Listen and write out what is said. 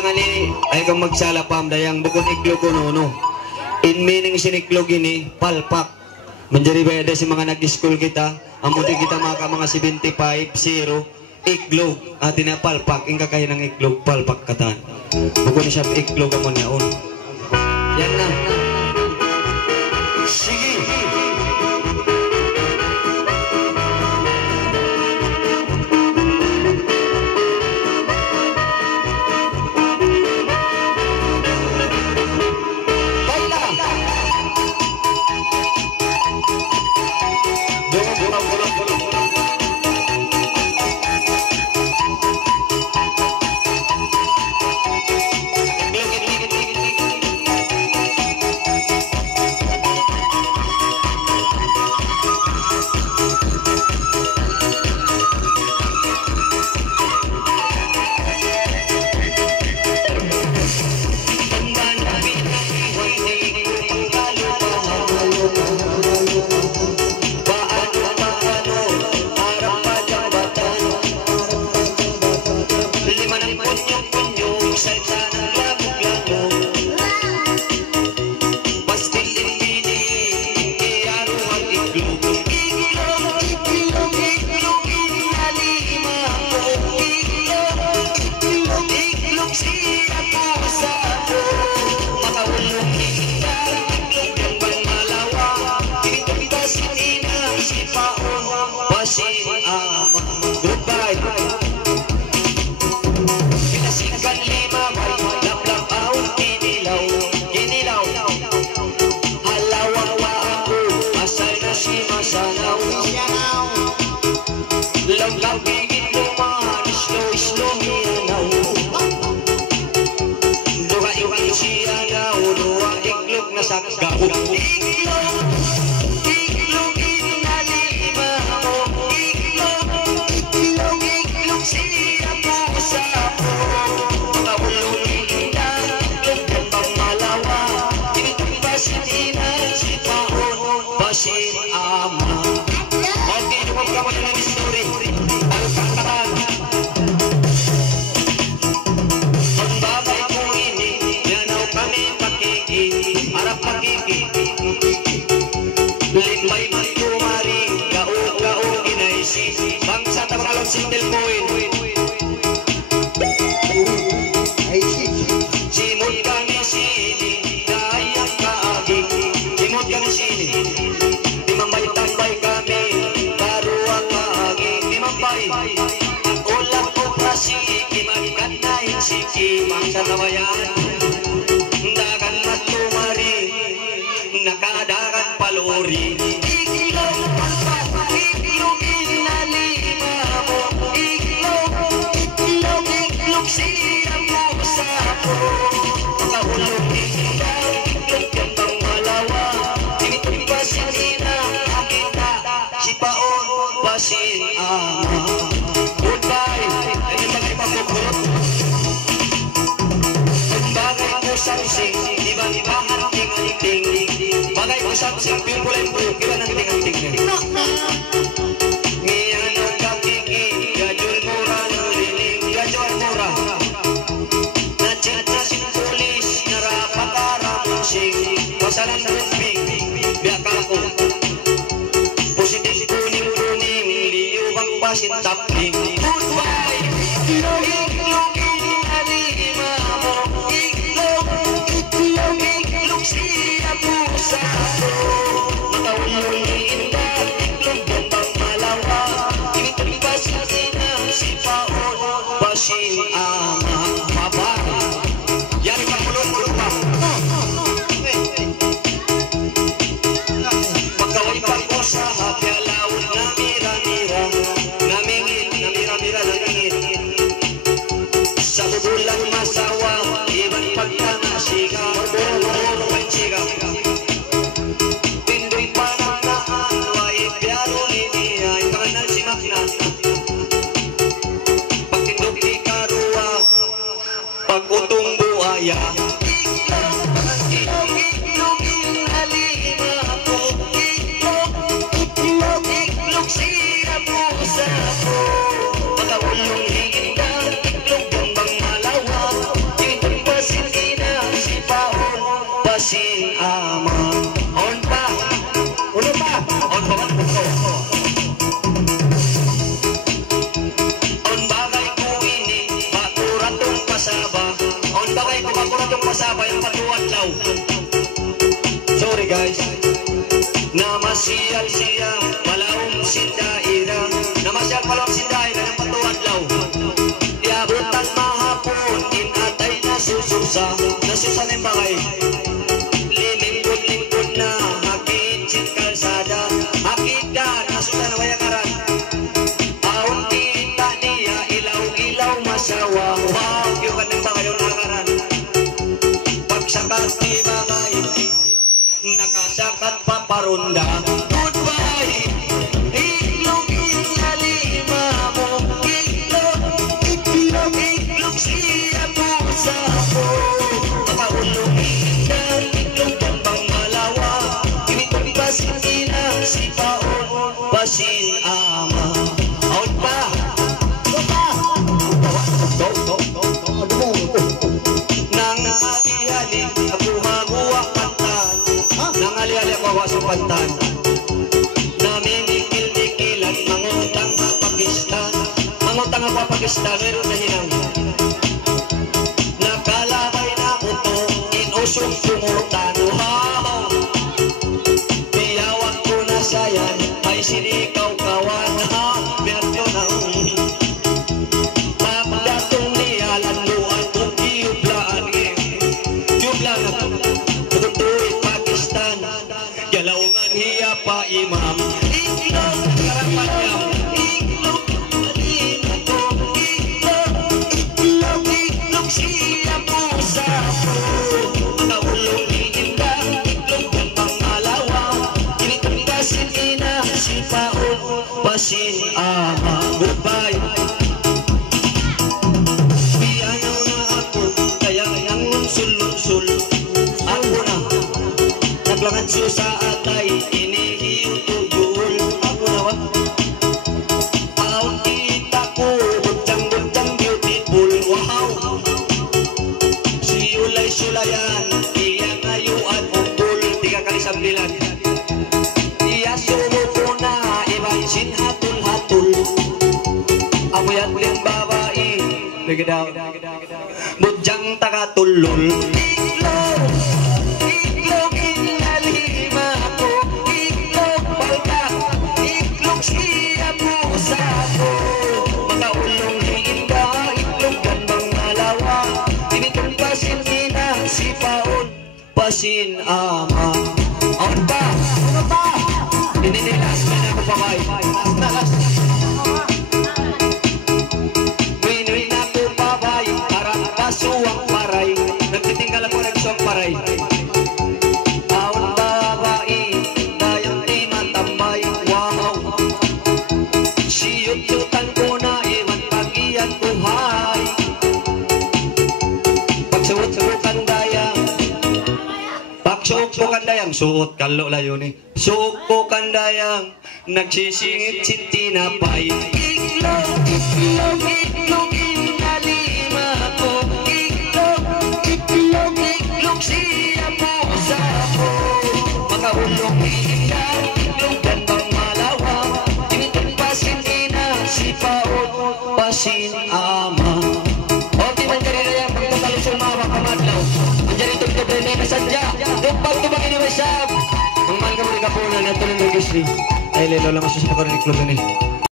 nga ni ay kang magsalapam dayang bukon iklog no. In meaning siniklog ini palpak. Manjari ba ada si mga nag-school kita, amuti kita mga 75 0 iklog atin na palpak ing kakain ng iklog palpak katan. Bukon siya iklog amon yaon. Yan na. Sige. pasaba. On ba kayo kumakura tong pasaba yung patuwan law. Sorry guys. Namasyal siya, palawang sindaira. Namasyal palawang sindaira ng patuwan law. Iabutan mahapon, inatay na sususa. Nasusa na yung bagay. Lilingkod-lingkod na, hakit sin kalsada. Hakit ka, nasusa na bayakaran. Aon kita niya, ilaw-ilaw masawa. Wow, yung kanang bagay yung nakaran. Pagsakat ni bagay, nakasakat paparonda. Goodbye, iklog inalima mo. Iklog siya pusa ko. Makaulong ikan, iklog gambang malawa. Imitong pasin ina, si paon, pasin ama. Out pa! Nang ali-ali, ako maguwa pantan. Nang ali-ali ako wasong pantan. Namimikil-mikilan, mangutang ka Pakistan. Mangutang ako Pakistan, meron na hinang. Nakalabay na ko to, inusong sumutan. Wow! Tiyawag ko na sayan, may sinikaw-kawan. Ha! Berto na Pagdatong niya, landuan kong tiyublaan. Tiyublaan ako. Tutuloy Pakistan. Galaungan hiya pa imam. Iklog, karapanyam. Iklog, alina ko. Iklog siya pusa ko. Makaulong iinda, iklog gambang malawa. Initong pasin ina, si paon, pasin ama. Goodbye. Piyanaw na ako, kaya nang sul-sul. Ako na, naglangan susa atay, inihiyutuyul. Ako na wa. Aon kita ko, butang-butang beautiful. Wow! Si Ulay-sulayan, iya ngayuan ukul, 3 kali sambilan. Iya sumo ko na, ibang sin hatul-hatul. Amoyan din babae, nagadaw. Bujang takatulol. Iklog, iklog inalima ko. Iklog palka, iklog siya pusa ko. Makaulong hiinda, iklog gandang malawa. Tinitong pasin ina, si paon, pasin ama. On pa, ano pa? Dininilas na ako pa kayo. Winoy na ko babay, parang kasuwang paray. Nagtitinggal ako nagsuwang paray. Aon babae, dayang di matambay. Wow! Siyut-yutan ko na, iwan pag-iyan buhay. Pagsuot-suotan dayang, pagsuot ko kandayang, suot kalo layo ni. Suot ko kandayang, nagsisingit si tinapay. Iklog, iklog, iklog, inalima ko. Iklog, iklog, iklog, siya pusa ko. Makaulong iinda, iklog gandang malawa. Tinitong pasin ina, si paon, pasin ama. Okay man dyan na yan, pagkakalit sa mga kamadlaw. Andyan itong problema na sadya. Dumpag ko bang iniwasab? Ang mahal ka mo rin kapunan at tuloy ng gusto. Ay, lelo lang masusya ko rin iklog ni.